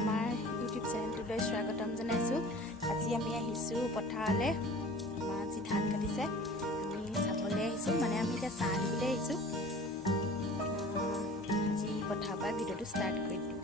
আমাৰ ইউটিউব চেনেলটোলৈ স্বাগতম জনাইছোঁ। আজি আমি আহিছোঁ পথাৰলৈ। আমাৰ আজি ধান কাটিছে, আমি চাবলৈ আহিছোঁ, মানে আমি এতিয়া চাহ দিবলৈ আহিছোঁ। আজি পথাৰৰ পৰা ভিডিঅ'টো ষ্টাৰ্ট কৰি দিওঁ।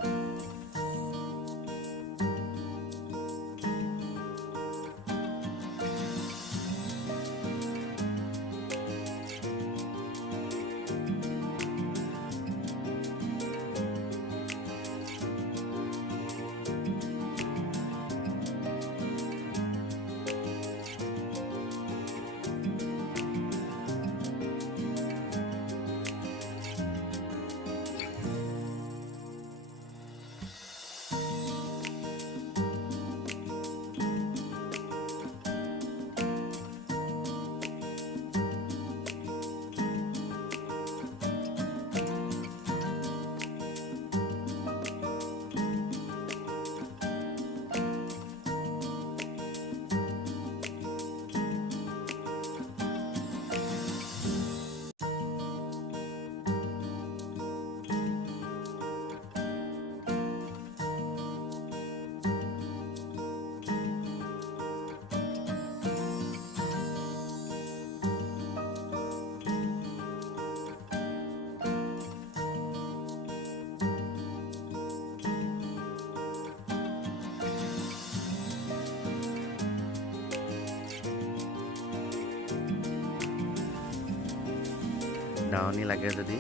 দাৱনি লাগে যদি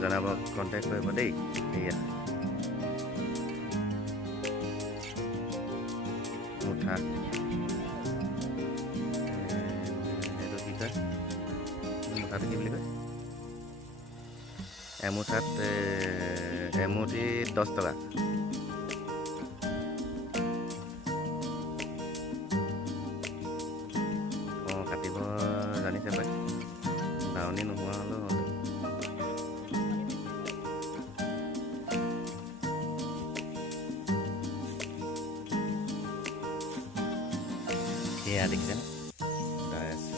জনাব, কণ্টেক্ট কৰিব দেই। এয়া মুঠা, এইটো কি কয়, মুঠাটো কি বুলি কয়, এমুঠাত এমুঠি 10 টকা। কাটিব জানিছে পাই, দাৱনি নোহোৱা হ'লেও হ'ল। এয়া দেখিছেনে, দাই আছে।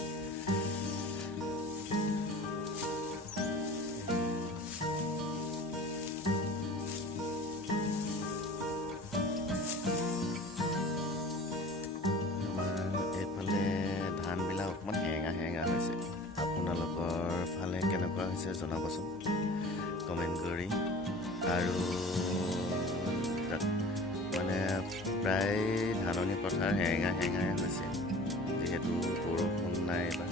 এইফালে ধানবিলাক অকণমান হেঙা হৈছে। আপোনালোকৰ ফালে কেনেকুৱা হৈছে জনাবচোন কমেণ্ট কৰি। আৰু মানে প্ৰায় ধাননি পথাৰ হেঙাই হৈছে, যিহেতু বৰষুণ নাই বা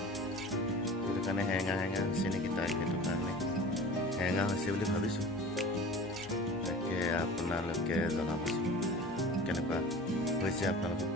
সেইটো কাৰণে হেঙা হৈছে নেকি, তাই সেইটো কাৰণে হেঙা হৈছে বুলি ভাবিছোঁ। তাকে আপোনালোকে জনাবচোন কেনেকুৱা হৈছে আপোনালোকৰ।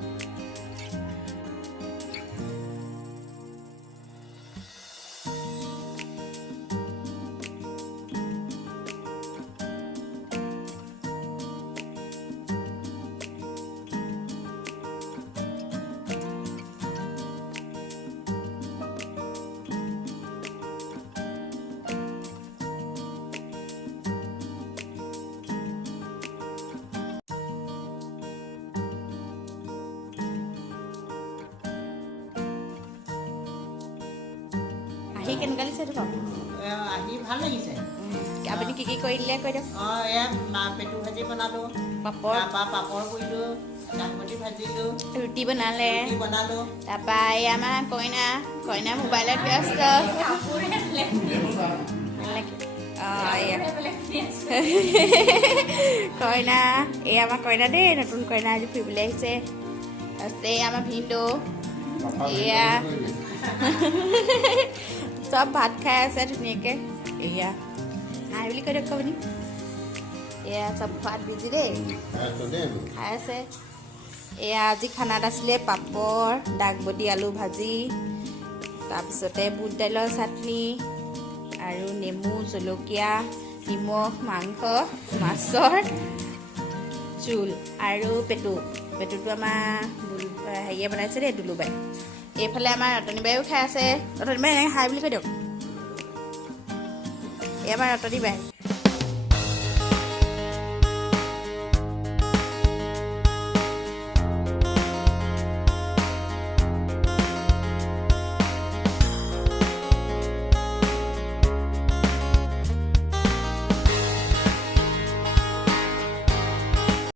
আহি কেনেকুৱা লাগিছে এইটো পাব? আহি ভাল লাগিছে। আপুনি কি কৰি দিলে কৈ দিয়ক। পেটু ভাজি বনালোঁ, পাপৰ, তাৰপৰা পাপৰ কৰিলোঁ, দাংবডি ভাজিলোঁ, ৰুটি বনালে, তাৰপৰা এই আমাৰ কইনা মোবাইলত ব্যস্ত। কইনা, এই আমাৰ কইনা দেই, নতুন কইনা আজি ফুৰিবলৈ আহিছে। তাৰপিছত এই আমাৰ ভিনদেউ, এয়া চব ভাত খাই আছে ধুনীয়াকৈ। এয়া হাই বুলি কৈ দিয়ক আপুনি। এয়া চব খোৱাত বিজি দেই, খাই আছে। এয়া আজি খানাত আছিলে পাপৰ, দাংবডি আলু ভাজি, তাৰপিছতে বুট দাইলৰ চাটনি আৰু নেমু, জলকীয়া, নিমখ, মাংস, মাছৰ জোল আৰু পেটুটো আমাৰ হেৰিয়ে বনাইছে দেই, দুলুবাই। এইফালে আমাৰ ৰতনীবাইও খাই আছে। ৰতনীবাই এনেকৈ হাই বুলি কৈ দিয়ক। এই আমাৰ ৰতনীবাই।